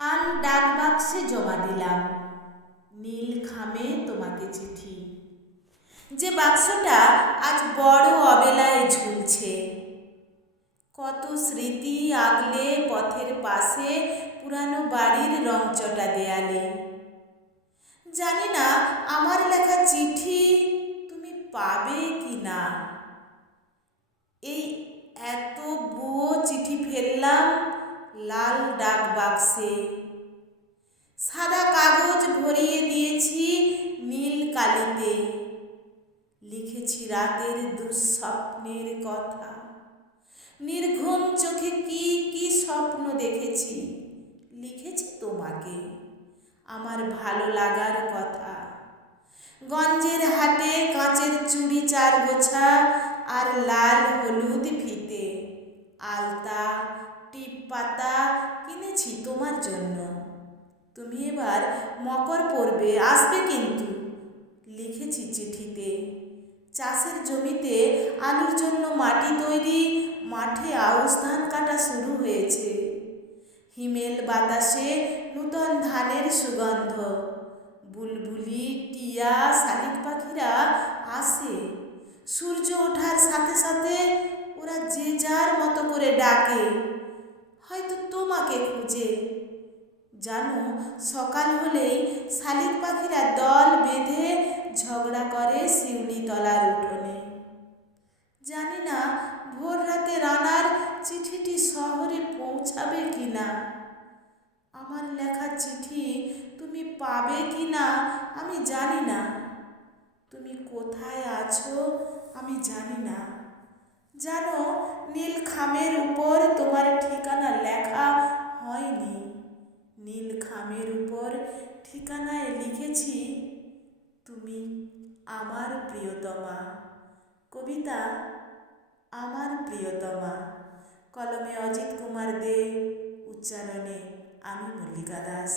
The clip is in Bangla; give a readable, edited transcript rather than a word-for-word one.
আল ডাক বাক্সে জমা দিলাম নীল খামে তোমাকে চিঠি। যে বাক্সটা আজ বড় অবেলায় ঝুলছে, কত স্মৃতি আগলে পথের পাশে পুরানো বাড়ির রংচটা দেয়ালে। জানি না আমার লেখা চিঠি তুমি পাবে কি না। এই এত বুয়ো চিঠি ফেললাম লাল ডাক বাক্সে। সাদা কাগজ ভরিয়ে দিয়েছি নীল কালিতে। লিখেছি রাতের দুঃস্বপ্নের কথা। নির্ঘুম চোখে কি কি স্বপ্ন দেখেছি। লিখেছি তোমাকে আমার ভালো লাগার কথা। গঞ্জের হাটে কাঁচের চুড়ি 4 গোছা আর লাল হলুদ ফিতে, আলতা, টিপ পাতা কিনেছি তোমার জন্য। তুমি এবার মকর পড়বে, আসবে কিন্তু। লিখেছি চিঠিতে। চাষের জমিতে আলুর জন্য মাটি তৈরি, মাঠে আউশ ধান কাটা শুরু হয়েছে। হিমেল বাতাসে নূতন ধানের সুগন্ধ। বুলবুলি, টিয়া, শালিক পাখিরা আসে। সূর্য ওঠার সাথে সাথে ওরা যে যার মতো করে ডাকে, হয়তো তোমাকে খুঁজে। জানো, সকাল হলেই শালিক পাখিরা দল বেঁধে ঝগড়া করে শিউলিতলার উঠোনে। জানি না ভোর রাতে রানার চিঠিটি শহরে পৌঁছাবে কি না। আমার লেখা চিঠি তুমি পাবে কি না আমি জানি না। তুমি কোথায় আছো আমি জানি না। জানো, নীল খামের উপর তোমার ঠিকানা লেখা হয়নি। নীল খামের উপর ঠিকানায় লিখেছি তুমি আমার প্রিয়তমা। কবিতা আমার প্রিয়তমা। কলমে অজিত কুমার দে, উচ্চারণে আমি মল্লিকা দাস।